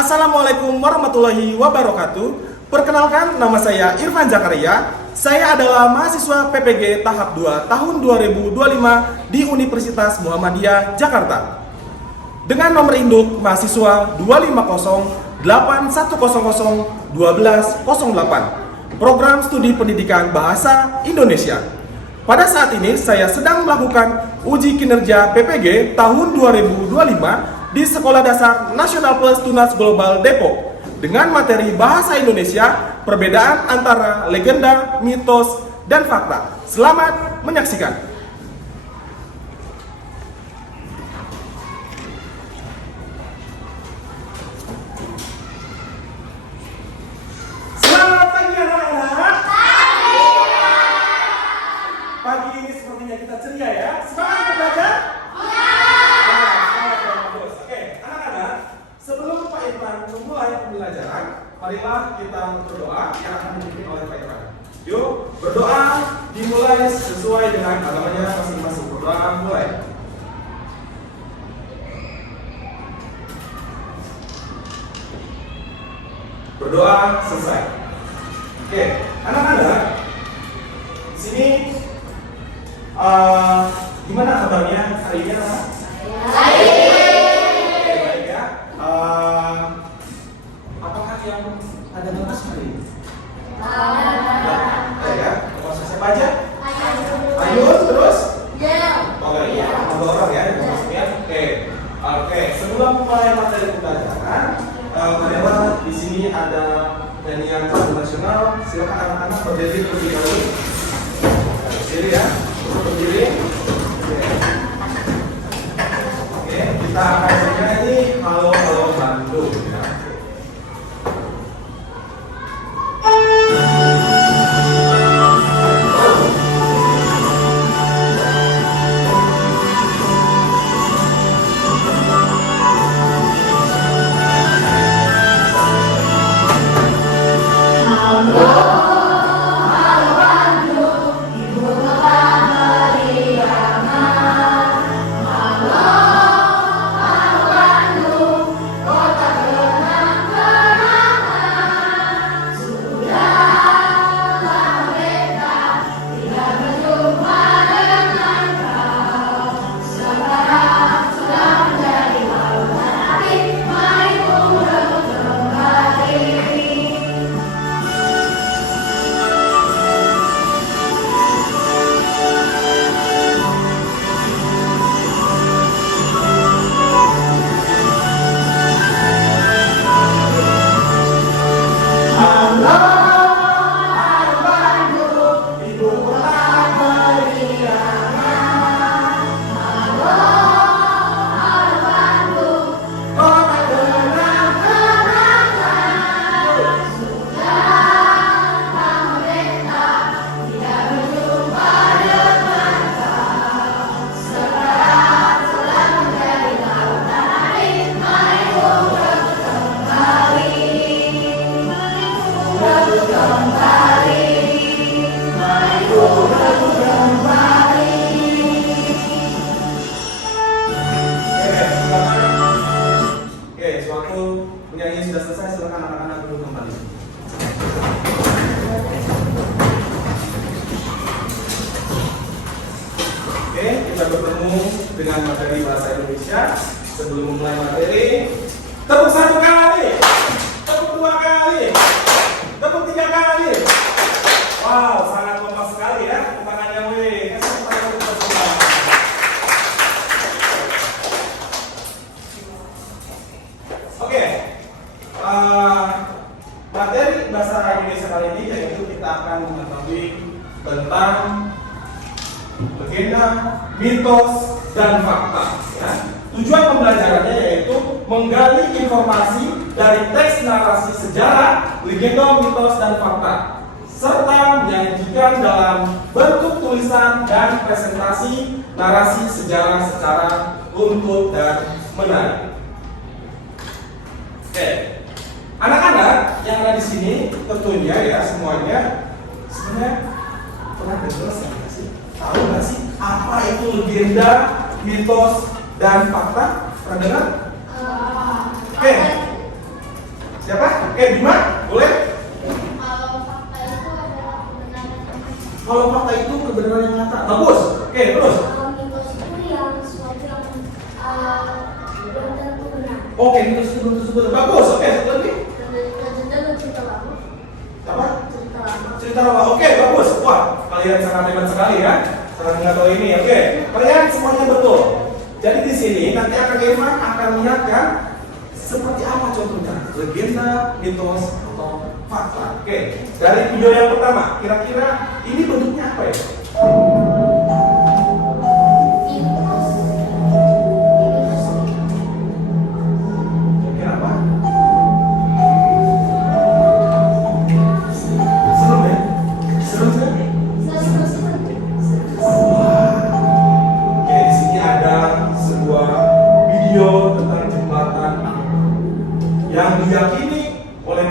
Assalamualaikum warahmatullahi wabarakatuh. Perkenalkan, nama saya Irfan Zakaria. Saya adalah mahasiswa PPG tahap 2 tahun 2025 di Universitas Muhammadiyah Jakarta. Dengan nomor induk mahasiswa 25081001208. Program Studi Pendidikan Bahasa Indonesia. Pada saat ini saya sedang melakukan uji kinerja PPG tahun 2025 di Sekolah Dasar Nasional Plus Tunas Global Depok dengan materi Bahasa Indonesia, perbedaan antara legenda, mitos, dan fakta. Selamat menyaksikan. Selamat pagi anak-anak. Pagi ini sepertinya kita ceria ya. Semangat belajar? Sebelum Pak Irfan memulai pembelajaran, marilah kita berdoa yang akan dipimpin oleh Pak Irfan. Yuk, berdoa dimulai sesuai dengan agamanya masing-masing. Berdoa mulai. Berdoa selesai. Oke, anak-anak, di sini gimana kabarnya hari ini? Apakah yang ada tugas hari ini? Ada ya? Kalau saya baca? Ayun, terus? Oke, ya, ada orang ya, maksudnya. Oke. Sebelum mulai materi pembelajaran, marilah di sini ada nyanyian nasional. Silakan anak-anak berdiri terlebih dahulu. Berdiri ya, berdiri. Oke, kita akan menyanyi Halo Halo Bandung. Kita bertemu dengan materi bahasa Indonesia. Sebelum mulai materi, tepuk 1 kali, tepuk 2 kali, tepuk 3 kali. Wow, sangat kompak sekali ya. Tangannya weh. Oke. Materi bahasa Indonesia kali ini yaitu kita akan mengetahui tentang legenda, mitos, dan fakta. Ya. Tujuan pembelajarannya yaitu menggali informasi dari teks narasi sejarah, legenda, mitos, dan fakta, serta menyajikan dalam bentuk tulisan dan presentasi narasi sejarah secara runtut dan menarik. Oke, anak-anak yang ada di sini tentunya ya semuanya sebenarnya pernah dengar sih? Tahu nggak sih apa itu legenda, mitos, dan fakta? Pernah dengar? Oke. Oke, Bima, boleh? Kalau fakta itu adalah kebenaran yang nyata. Kalau fakta itu kebenaran yang nyata. Bagus. Oke, terus. Kalau mitos itu yang sesuatu yang belum tentu benar. Oke, mitos itu belum tentu benar. Bagus. Oke, satu lagi. Dan cerita lama. Apa? Cerita lama. Cerita lama. Oke, bagus. Wah, kalian sangat hebat sekali ya. Sangat mengetahui ini. Oke, kalian semuanya betul. Jadi di sini nanti Irfan akan melihatkan seperti apa contohnya, legenda, mitos, atau fakta. Oke, dari video yang pertama, kira-kira ini bentuknya apa ya? Mitos. Kira apa? Serem ya? Serem ya? Oke, di sini ada sebuah video tentang jembatan yang diyakini oleh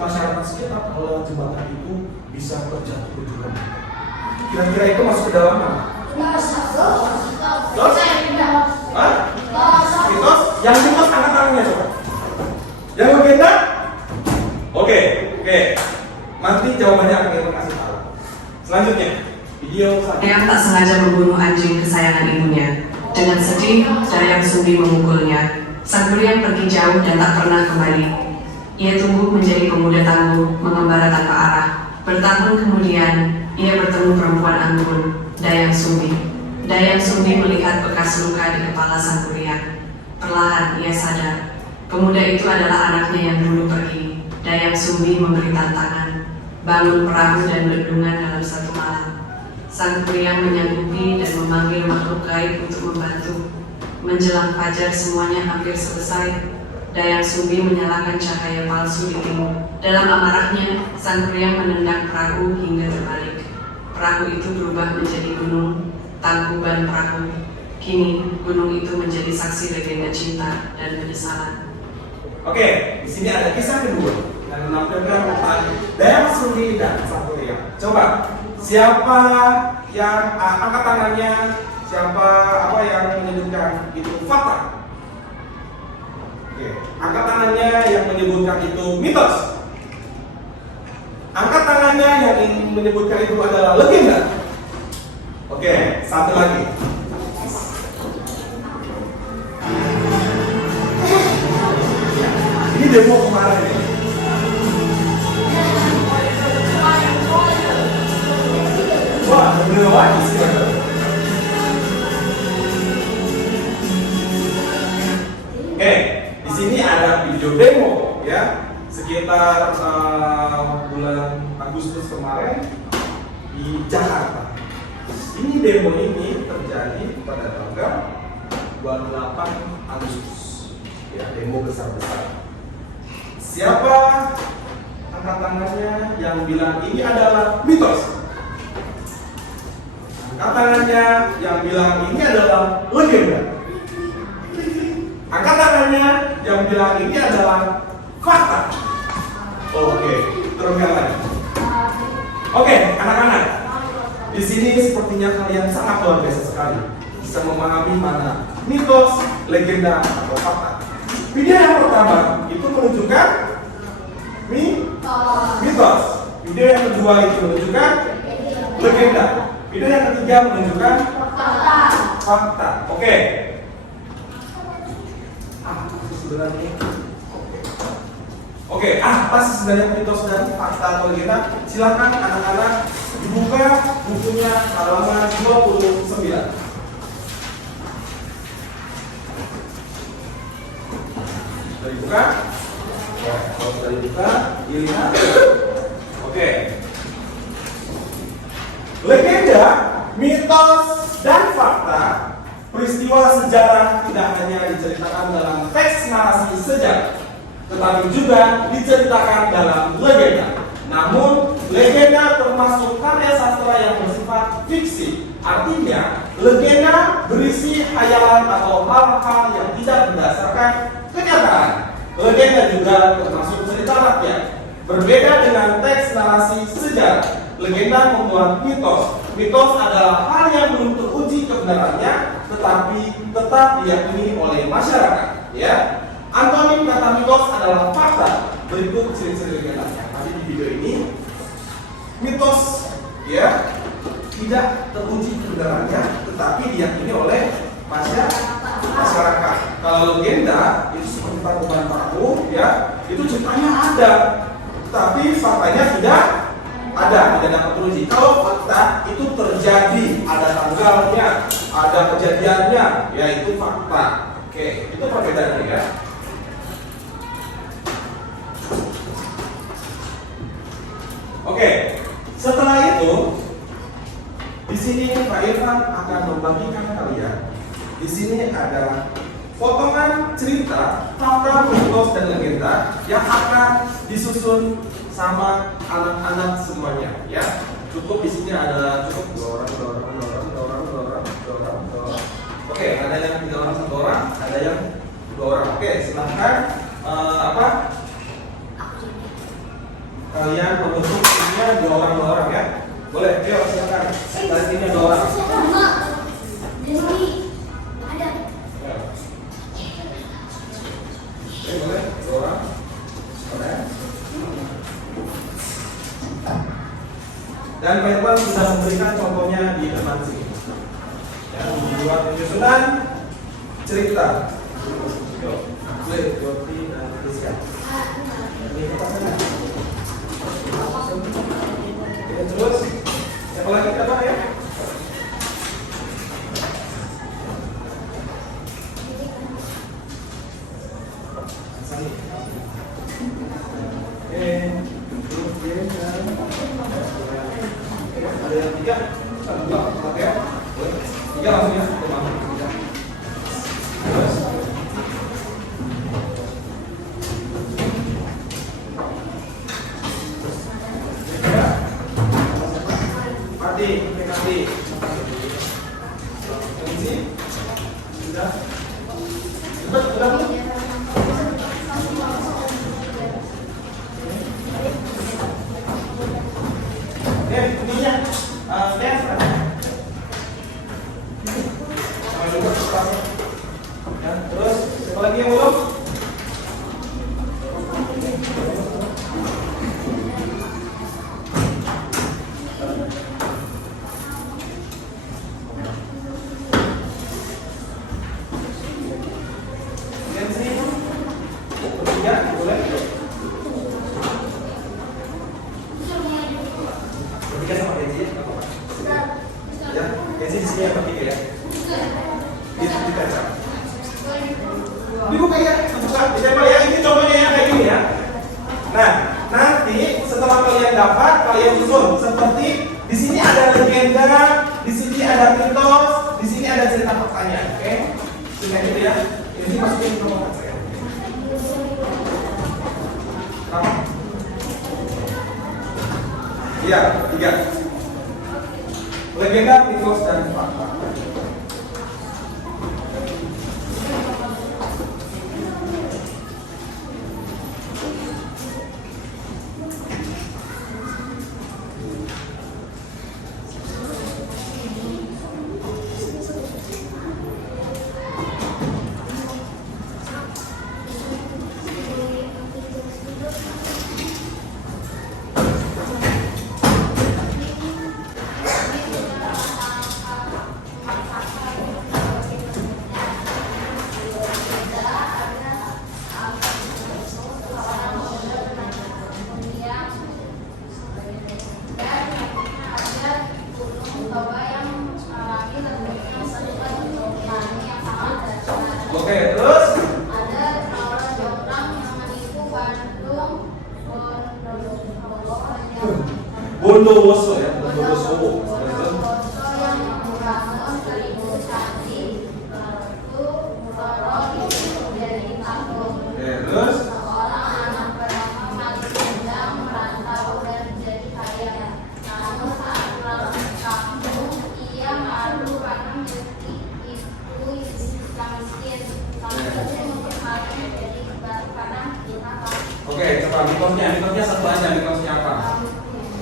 masyarakat sekitar kalau jembatan itu bisa terjatuh ke jurang. Kira-kira itu masuk ke dalam mana? Hah? Mitos? Yang mitos angkat tangannya coba. Yang legenda? Oke. Nanti jawabannya akan kita kasih tahu. Selanjutnya, video Dayang tak sengaja membunuh anjing kesayangan ibunya. Dengan sedih, Dayang Sumbi memukulnya. Sang Durian pergi jauh dan tak pernah kembali. Ia tumbuh menjadi pemuda tangguh, mengembara tanpa arah. Bertahun kemudian, ia bertemu perempuan anggun, Dayang Sumbi. Dayang Sumbi melihat bekas luka di kepala sang Durian. Perlahan ia sadar, pemuda itu adalah anaknya yang dulu pergi. Dayang Sumbi memberi tantangan, bangun perahu dan bendungan dalam satu malam. Sang Durian menyanggupi dan memanggil makhluk gaib untuk membantu. Menjelang fajar semuanya hampir selesai. Dayang Sumbi menyalakan cahaya palsu di timur. Dalam amarahnya, sang Durian menendang perahu hingga terbalik. Perahu itu berubah menjadi gunung, tangkuban perahu. Kini, gunung itu menjadi saksi legenda cinta dan penyesalan. Oke, di sini ada kisah kedua yang menampilkan tentang Dayang Sumbi dan sang Durian. Coba, siapa yang angkat tangannya? Siapa yang menyebutkan itu fakta? Oke, angkat tangannya yang menyebutkan itu mitos. Angkat tangannya yang menyebutkan itu adalah legenda. Oke, satu lagi. Ini demo kemarin ya. Wah, bener lagi sih. Oke, di sini ada video demo ya, sekitar bulan Agustus kemarin di Jakarta. Ini demo ini terjadi pada tanggal 28 Agustus. Ya, demo besar-besar. Siapa angkat tangannya yang bilang ini adalah mitos? Angkat tangannya yang bilang ini adalah legenda. Angkat tangannya yang bilang ini adalah fakta. Oke, teruskan lagi. Oke, anak-anak. Di sini sepertinya kalian sangat luar biasa sekali bisa memahami mana mitos, legenda, atau fakta. Video yang pertama itu menunjukkan mitos. Video yang kedua itu menunjukkan legenda. Video yang ketiga menunjukkan fakta. Oke. Sebenarnya Oke, apa sih sebenarnya mitos dan fakta atau legenda? Silakan anak-anak dibuka bukunya halaman 29. Sudah dibuka? Ya, kalau sudah dibuka, dilihat. Oke. Legenda, mitos, dan fakta peristiwa sejarah tidak hanya diceritakan dalam teks narasi sejarah, tetapi juga diceritakan dalam legenda. Namun, legenda termasuk karya sastra yang bersifat fiksi. Artinya, legenda berisi khayalan atau hal-hal yang tidak berdasarkan kenyataan. Legenda juga termasuk cerita rakyat. Berbeda dengan teks narasi sejarah, legenda membuat mitos. Mitos adalah hal yang belum teruji kebenarannya, tetapi tetap diyakini oleh masyarakat. Ya, antonim kata mitos adalah fakta. berikut ciri-ciri legendanya. Tadi di video ini mitos ya tidak teruji kebenarannya, tetapi diyakini oleh masyarakat. Kalau legenda itu seperti tangkuban perahu ya, itu ceritanya ada, tapi faktanya tidak ada, tidak dapat teruji. Kalau fakta itu terjadi, ada tanggalnya, ada kejadiannya, ya itu fakta. Oke, itu perbedaannya ya. Oke, setelah itu di sini Pak Irfan akan membagikan kalian. Di sini ada potongan cerita, fakta, mitos dan legenda yang akan disusun sama anak-anak semuanya. Ya, cukup di sini ada cukup 2 orang. Oke, ada yang 3 orang 1 orang, ada yang 2 orang. Oke, silahkan kalian membentuk timnya 2 orang ya. Boleh, yuk silakan. Dari timnya 2 orang. Boleh, 2 orang. Boleh. Dan Pak Irfan sudah memberikan contohnya di depan sini. Ya, membuat penyusunan cerita. Yuk, boleh, Joti dan Rizka. Ini kita sana. Terus, siapa lagi apa ya? Sani. Ada yang 3? Oke. 3 langsung ya. Terus. PKB. Ini sudah. Sudah belum? Oke, ininya tes. Ya, terus siapa lagi yang belum? Dibuka ya, dibuka. Ditempel ya, ini contohnya ya kayak gini ya. Nah, nanti setelah kalian dapat, kalian susun seperti di sini ada legenda, di sini ada mitos, di sini ada cerita faktanya. Oke, sudah gitu ya. Ini masukin ke nomor saya. Iya, 3. Legenda, mitos dan fakta. Oke, terus ada orang Jepang yang menipu Bandung Bondowoso ya, Bondowoso. yang membangun 1000 candi itu Muroro menjadi kampung. Oke, terus Seorang anak bernama Malik sedang merantau dan menjadi kaya. Namun saat pulang ke kampung, ia malu karena memiliki ibu yang miskin. Lalu ia mempermalukan menjadi baru karena kita oke, coba mitosnya satu aja, mitosnya apa?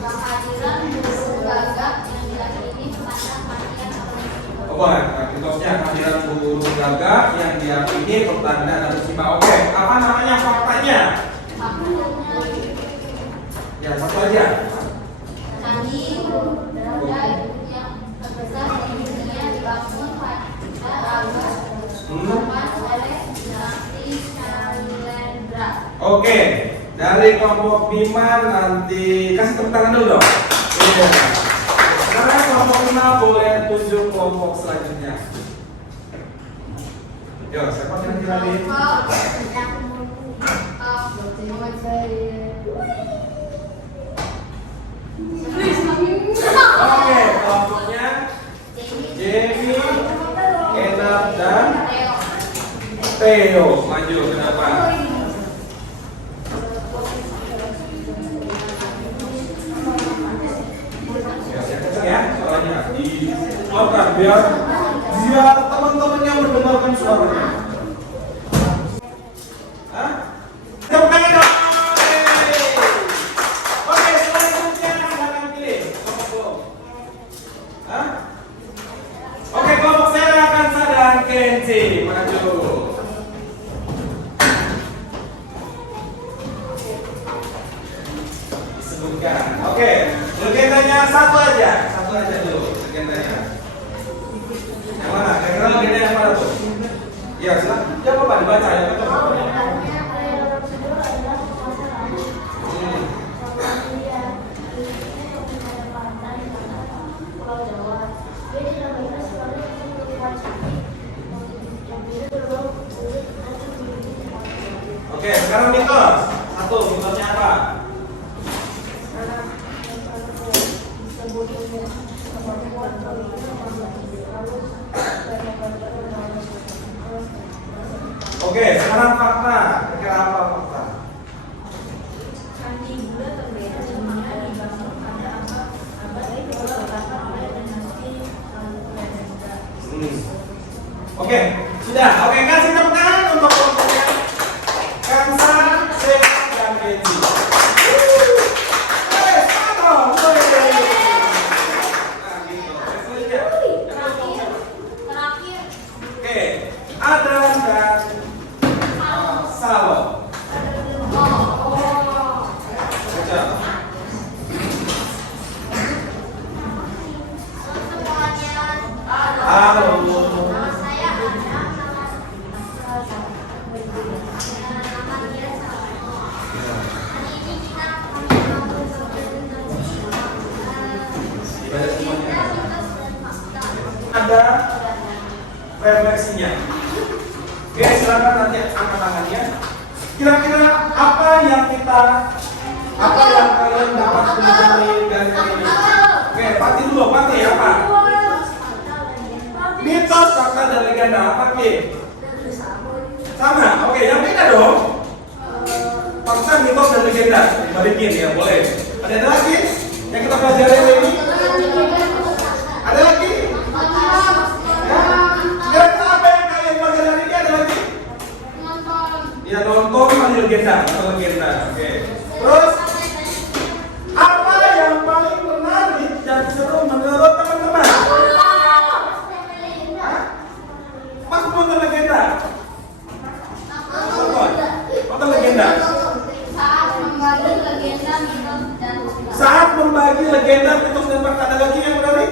kehadiran burung gagak yang diyakini petanda kematian atau Oke, mitosnya kehadiran burung gagak yang diyakini pertanda dan musibah. Oke, apa namanya faktanya? aku Ya, satu aja. Candi Budha yang terbesar di dunia dibangun pada abad ke-8 oleh dinasti Shalendra. Oke, dari kelompok Bima nanti kasih tepuk tangan dulu dong. Iya. Sekarang kelompok 5 boleh tunjuk kelompok selanjutnya. Yo, siapa kira-kira nih? Oke, kelompoknya Jamie, Kenneth, dan Theo. Maju ke depan. Ya, suaranya dikeluarkan biar teman-teman yang mendengarkan suaranya. Hah? Tepuk tangan dong. Oke, selanjutnya silakan pilih kelompok. Hah? Oke, kelompok saya akan sadar Kenji. Maju. Disebutkan. Oke, legendanya satu aja dulu legendanya. Yang mana? Kira-kira legenda yang mana tuh? Iya, silakan. Coba Pak dibaca ya, betul. Oke, sekarang mitos. Satu, mitosnya apa? Oke, sekarang fakta. Kira apa fakta? Candi Budha terbesar di dunia dibangun pada abad ke-8 oleh dinasti Shalendra. Oke, sudah. Oke, kasih tepuk tangan untuk kelompoknya Kansa, Sek, dan Kenji. Oke, Adam dan Salo. Baca. Halo. Ada refleksinya. Oke, silakan nanti angkat tangannya. Kira-kira apa yang kalian dapat pelajari dari ini? Oke, Pati dulu, Pati apa? Mitos, fakta, dan legenda apa, Ki? Sama. Oke, yang beda dong. Fakta, mitos, dan legenda. Balikin ya, boleh. Ada lagi yang kita pelajari hari ini? Ada lagi? Kira-kira apa yang kalian pelajari hari ini? Ada lagi? Ya, nonton sama legenda. Oke. Terus apa yang paling menarik dan seru menurut teman-teman? Mas nonton legenda? Nonton legenda? Saat membagi legenda, mitos, dan fakta. Ada lagi yang menarik?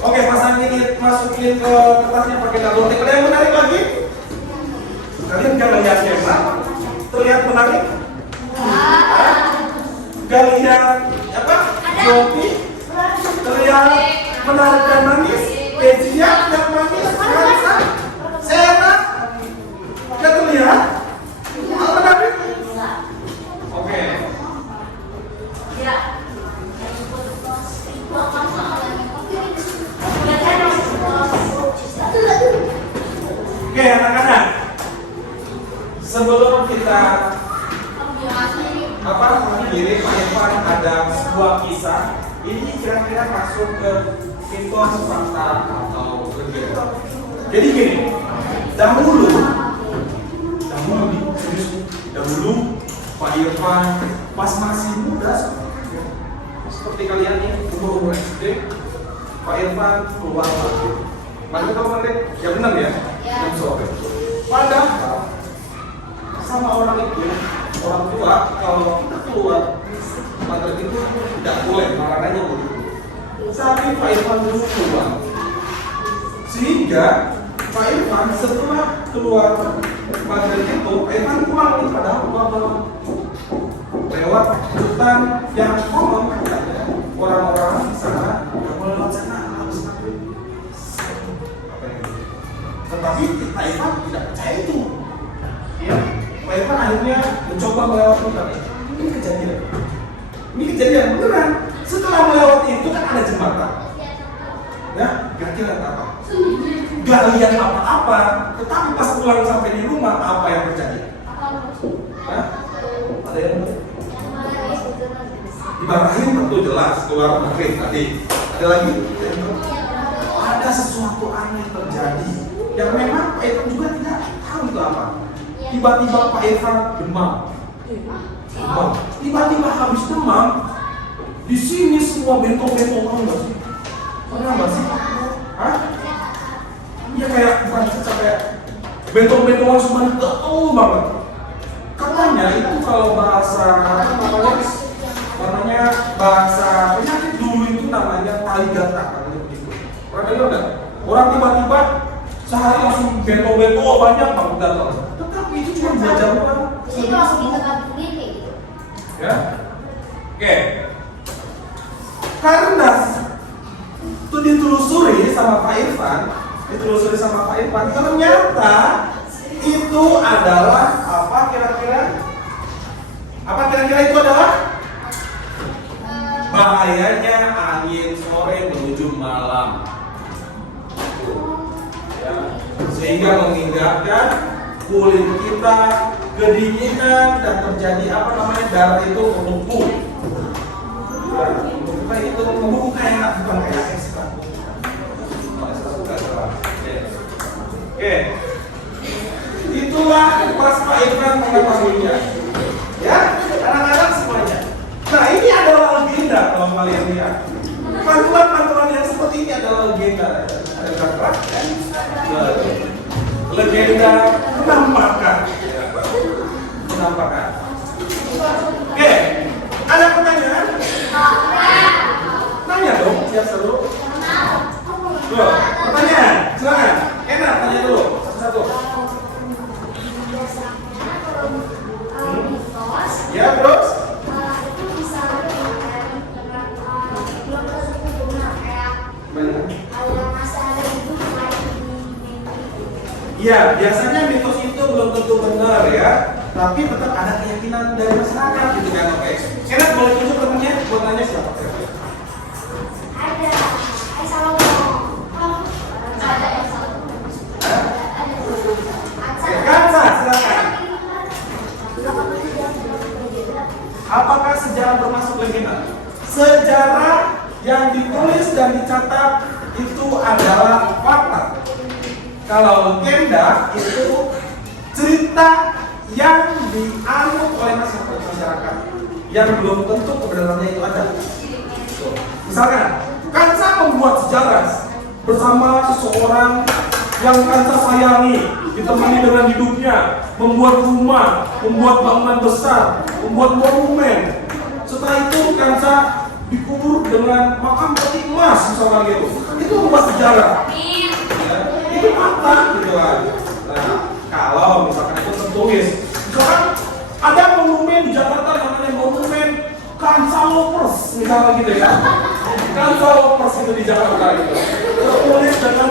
Oke, pasang ini masukin ke kertasnya pakai dadotik. Ada yang menarik lagi? Kalian jangan lihat skema. Terlihat menarik? Kalian apa? Joki? Terlihat menarik dan manis? Pejian dan manis? Rasa? Sehat? Gak terlihat? Apa menarik? Oke. Oke, anak-anak. Sebelum kita mengakhiri Pak Irfan, ada sebuah kisah. Ini kira-kira masuk ke mitos, fakta, atau legenda. Jadi gini, dahulu Pak Irfan pas masih muda, seperti kalian nih, umur SD, Pak Irfan keluar maghrib. Maghrib atau maghrib? Ya benar ya? Jam sore. Padahal sama orang itu, orang tua kalau kita keluar maghrib itu tidak boleh, larangannya begitu. Tapi Pak Irfan dulu keluar, sehingga Pak Irfan setelah keluar maghrib itu, Pak Irfan pulang nih, padahal pulang lewat hutan yang konon katanya orang-orang di sana nggak boleh lewat sana habis maghrib. Tetapi Pak Irfan tidak percaya itu. Ya, Pak Irfan akhirnya mencoba melewati hutan. Ini kejadian beneran. Setelah melewati itu kan ada jembatan. Ya, kira-kira apa? Gak lihat apa-apa. Tetapi pas pulang sampai di rumah, apa yang terjadi? Hah? Ada yang dimarahin tentu jelas keluar maghrib tadi. Ada lagi? Ada sesuatu aneh terjadi yang memang Pak Irfan juga tidak tahu itu apa. Tiba-tiba Pak Irfan demam. Tiba-tiba habis demam, di sini semua bentong-bentong tahu nggak sih? Pernah nggak sih? Hah? Iya kayak bukan kayak bentong-bentongan semua gatel banget. Katanya itu kalau bahasa namanya bahasa penyakit dulu itu namanya tali gatak katanya begitu. Pernah dengar nggak? Orang tiba-tiba sehari langsung bentong-bentong banyak banget gatel. Tetapi itu cuma belajar doang. Jadi kalau kita gabungin kayak gitu. Ya, oke. Karena itu ditelusuri sama Pak Irfan, ternyata itu adalah apa kira-kira? Apa kira-kira itu adalah? Bahayanya angin sore menuju malam. Ya, sehingga mengingatkan kulit kita kedinginan dan terjadi apa namanya darah itu menumpuk. Kayak itu menumpuk kayak bukan kayak es kan. Oke. Itulah pas Pak Irfan mengetahuinya. Ya, anak-anak semuanya. Nah, ini adalah legenda kalau kalian lihat. Pantulan-pantulan yang seperti ini adalah legenda. Ada gambar kan? Legenda penampakan. Oke, ada pertanyaan? Tanya dong, siap seru. Loh, pertanyaan, silakan. Enak, tanya dulu, satu-satu. Ya, terus? Iya, biasanya mitos itu belum tentu benar ya, tapi tetap ada keyakinan dari masyarakat gitu kan. Oke, enak boleh tunjuk temennya, buat nanya siapa? Ada Kansa, silakan. Apakah sejarah termasuk legenda? Sejarah yang ditulis dan dicatat itu adalah fakta. Kalau legenda itu cerita yang dianut oleh masyarakat yang belum tentu kebenarannya itu ada. Misalkan, Kansa membuat sejarah bersama seseorang yang Kansa sayangi, ditemani dengan hidupnya, membuat rumah, membuat bangunan besar, membuat monumen. Setelah itu Kansa dikubur dengan makam peti emas misalnya gitu. Itu membuat sejarah. Itu fakta gitu kan. Nah, kalau misalkan itu tertulis, misalkan ada monumen di Jakarta namanya monumen Kansa Lovers misalnya gitu ya. Kansa Lovers itu di Jakarta gitu. Tertulis dengan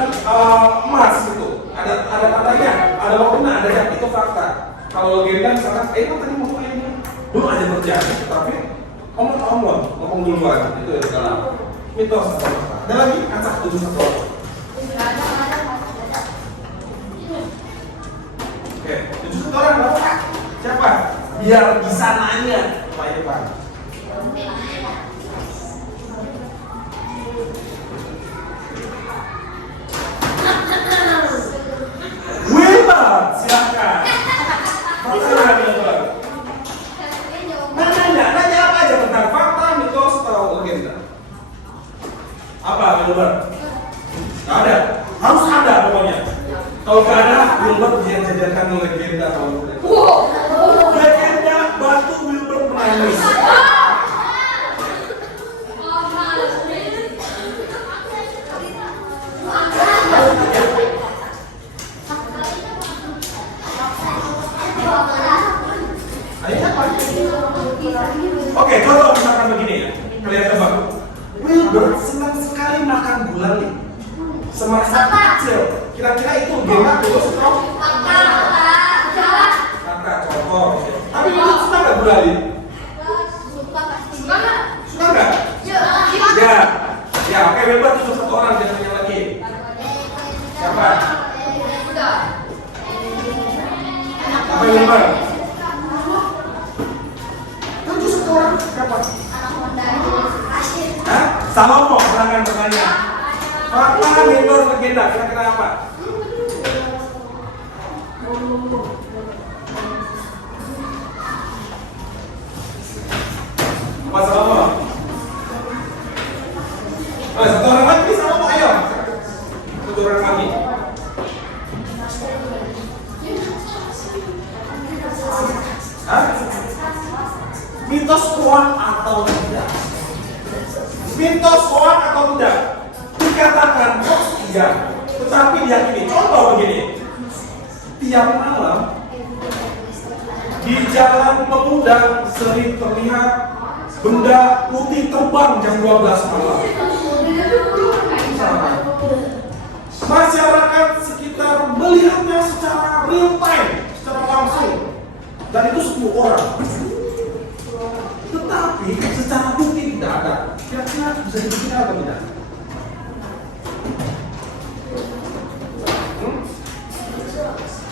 emas gitu. Ada katanya, ada makna, ada yang itu fakta. Kalau legenda misalkan, tadi mau ini belum ada terjadi, tapi ngomong duluan itu adalah mitos. Ada lagi Kansa 71. Oke, 71 orang berapa? Siapa? Biar bisa nanya Pak Irfan. Wilbert, silakan. Pertanyaan Wilbert. Nanya apa aja tentang fakta, mitos, atau legenda? Apa Wilbert? Gak ada, harus ada pokoknya. Kalau gak ada, Wilbert dia jadikan legenda kalau batu Wilbur menangis. Oke, contoh misalkan begini ya. Kalian tebak. Wilbur senang sekali makan gulali. Semasa kecil. Kira-kira itu gimana dulu setelah? Kakak contoh. Tapi Wilbur suka nggak gulali? Suka nggak? Ya. Ya, oke, Wilbur tutup satu orang jangan lagi. Siapa? Apa Wilbur? Tujuh satu orang. Siapa? Hah? Salomo, silahkan bertanya. Fakta Wilbur legenda, kira-kira apa? Apa Salomo? Oh, satu orang lagi Salomo, ayo. Satu orang lagi. Hah? Mitos kuat atau tidak? Mitos kuat atau tidak? Dikatakan hoax iya, tetapi diyakini. Contoh begini, tiap malam di Jalan Pemuda sering terlihat benda putih terbang jam 12 malam. Masyarakat sekitar melihatnya secara real time, secara langsung, dan itu 10 orang. Tetapi secara bukti tidak ada. Kira-kira bisa dibuktikan atau tidak?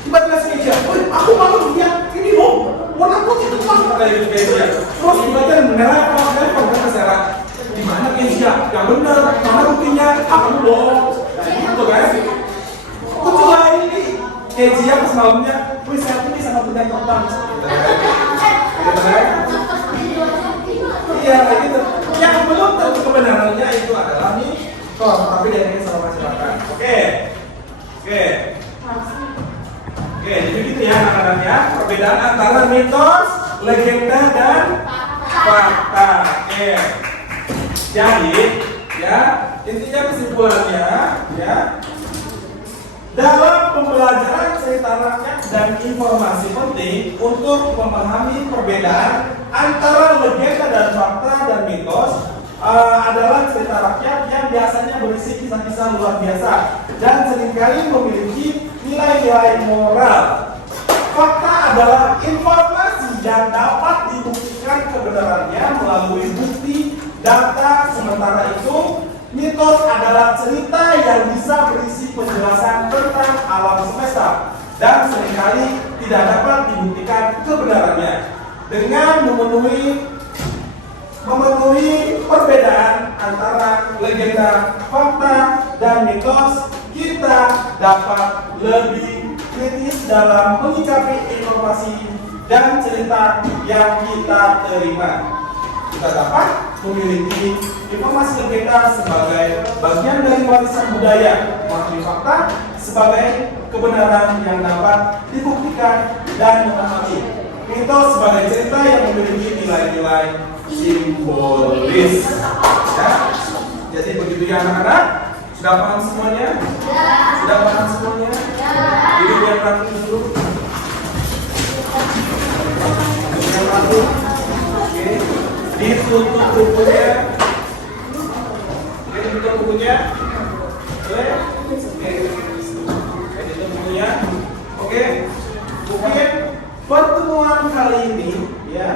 Tiba-tiba Kesia, aku malu lihat ini loh, warna putih itu masuk dari Kesia. Terus tiba-tiba merah apa kesera. Di mana Kesia? Yang benar, mana buktinya? Kamu bohong. Itu guys. Kecuali ini Kesia pas malamnya, saya putih sama benda terbang. Iya, kayak gitu. Yang belum tentu kebenarannya itu adalah mitos, tapi dari sama masyarakat. Oke, jadi begitu ya anak-anak ya. Perbedaan antara mitos, legenda dan fakta. Oke. Jadi, ya intinya kesimpulannya, ya dalam pembelajaran cerita rakyat dan informasi penting untuk memahami perbedaan antara legenda dan fakta dan mitos adalah cerita rakyat yang biasanya berisi kisah-kisah luar biasa dan seringkali memiliki nilai-nilai moral. Fakta adalah informasi yang dapat dibuktikan kebenarannya melalui bukti, data. Sementara itu, mitos adalah cerita yang bisa berisi penjelasan tentang alam semesta dan seringkali tidak dapat dibuktikan kebenarannya. Dengan memenuhi perbedaan antara legenda, fakta, dan mitos, kita dapat lebih kritis dalam menyikapi informasi dan cerita yang kita terima. Kita dapat memiliki informasi legenda sebagai bagian dari warisan budaya, memahami fakta sebagai kebenaran yang dapat dibuktikan dan memahami, mitos sebagai cerita yang memiliki nilai-nilai simbolis. Ya, jadi begitu ya anak-anak. Sudah paham semuanya? Sudah paham semuanya? Duduk yang rapi dulu. Duduk yang rapi. Oke. Ditutup bukunya. Oke, ditutup bukunya. Oke. Oke, ditutup bukunya. Oke. Mungkin pertemuan kali ini, ya,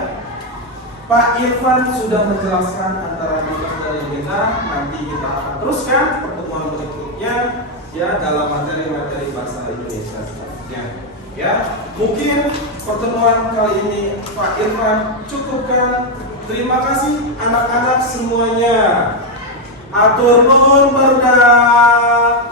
Pak Irfan sudah menjelaskan antara mitos dan legenda. Nanti kita akan teruskan pertemuan berikutnya, ya, dalam materi-materi bahasa Indonesia selanjutnya. Ya, mungkin pertemuan kali ini Pak Irfan cukupkan. Terima kasih anak-anak semuanya. Atur nuhun barudak.